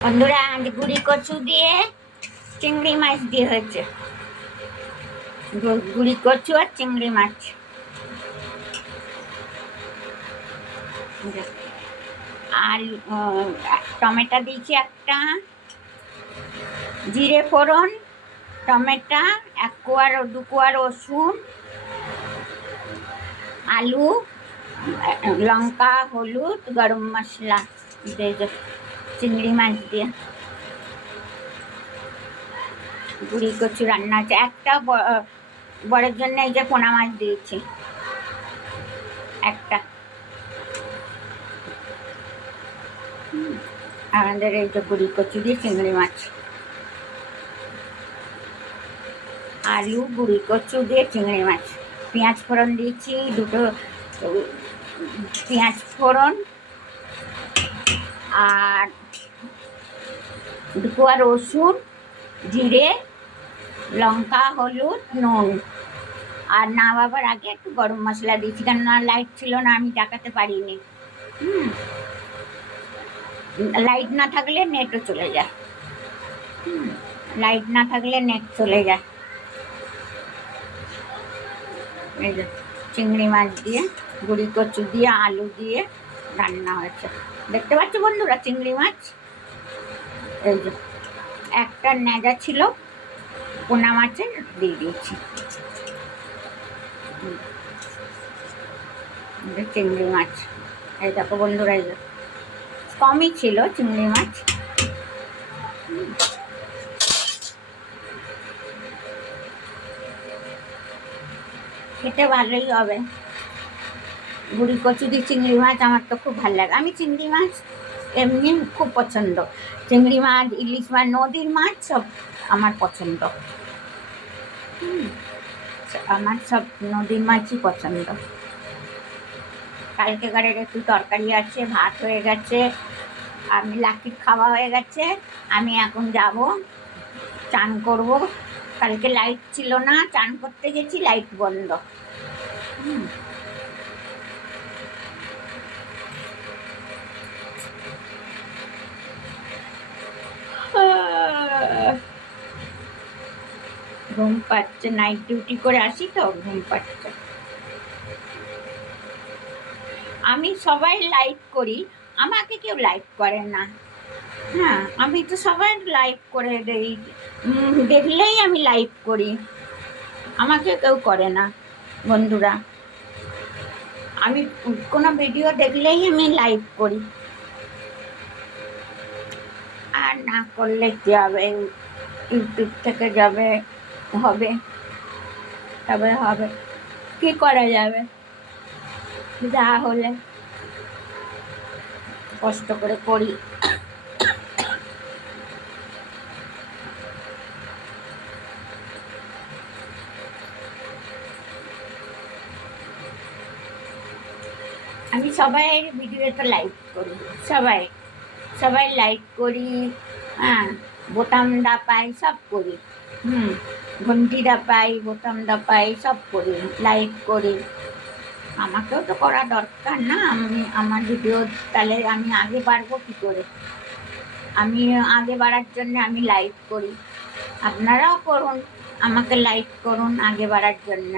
বন্ধুরা আজ গুড়ি কচু দিয়ে চিংড়ি মাছ দিয়ে হয়েছে। গুড়ি কচু আর চিংড়ি মাছ। আর টমেটো দিয়েছি একটা, জিরে ফোড়ন, টমেটো, 1 কোয়া 2 কোয়া রসুন, আলু, লঙ্কা, হলুদ, গরম মশলা দিয়ে চিংড়ি মাছ দিয়ে গুড়ি কচু রান্না আছে। একটা বড়ের জন্য এই যে পোনা মাছ দিয়েছি একটা। আমাদের এই যে গুড়ি কচু দিয়ে চিংড়ি মাছ, আলু, গুড়ি কচু দিয়ে চিংড়ি মাছ। পেঁয়াজ ফোড়ন দিয়েছি, 2টো পেঁয়াজ ফোড়ন আর 2 কোয়া রসুন, জিরে, লঙ্কা, হলুদ, নুন। আর নামাবার আগে একটু গরম মশলা দিয়েছি, কেননা লাইট ছিল না, আমি দেখাতে পারিনি। লাইট না থাকলে নেটও চলে যায়। লাইট না থাকলে নেট চলে যায়। এই যে চিংড়ি মাছ দিয়ে, গুড়ি কচু দিয়ে, আলু দিয়ে রান্না হয়েছে। দেখতে পাচ্ছ বন্ধুরা চিংড়ি মাছ? এই যে একটা নেজা ছিল পোনা মাছের, দিয়ে দিয়েছি চিংড়ি মাছ। এই দেখো বন্ধুরা, এই কমই ছিল চিংড়ি মাছ। খেতে ভালোই হবে। গুড়ি কচু দিয়ে চিংড়ি মাছ আমার তো খুব ভালো লাগে। আমি চিংড়ি মাছ এমনি খুব পছন্দ। চিংড়ি মাছ, ইলিশ মাছ, নদীর মাছ সব আমার পছন্দ। আমার সব নদীর মাছই পছন্দ। কালকে গাড়ির একটু তরকারি আছে, ভাত হয়ে গেছে, আমি লাকির খাওয়া হয়ে গেছে। আমি এখন যাব চান করব। কালকে লাইট ছিল না, চান করতে গেছি, লাইট বন্ধ। ঘুম পাচ্ছে, নাইট ডিউটি করে আসি তো ঘুম পাচ্ছে। আমি সবাই লাইক করি, আমাকে কেউ লাইক করে না। হ্যাঁ, আমি তো সবাই লাইক করে দেই, দেখলেই আমি লাইক করি, আমাকে কেউ করে না বন্ধুরা। আমি কোনো ভিডিও দেখলেই আমি লাইক করি, আর না করলে কি হবে? ইউটিউব থেকে যাবে, হবে, তবে হবে, কি করা যাবে? যা হলে কষ্ট করে করি। আমি সবাই ভিডিওতে লাইক করি, সবাই লাইক করি। হ্যাঁ, বোতাম দাপাই, সব করি। ঘন্টি দাপাই, বোতাম দাপাই, সব করি, লাইক করি। আমাকেও তো করা দরকার না? আমি আমার ভিডিও, তাহলে আমি আগে বাড়বো কী করে? আমি আগে বাড়ার জন্য আমি লাইক করি। আপনারাও করুন, আমাকে লাইক করুন আগে বাড়ার জন্য।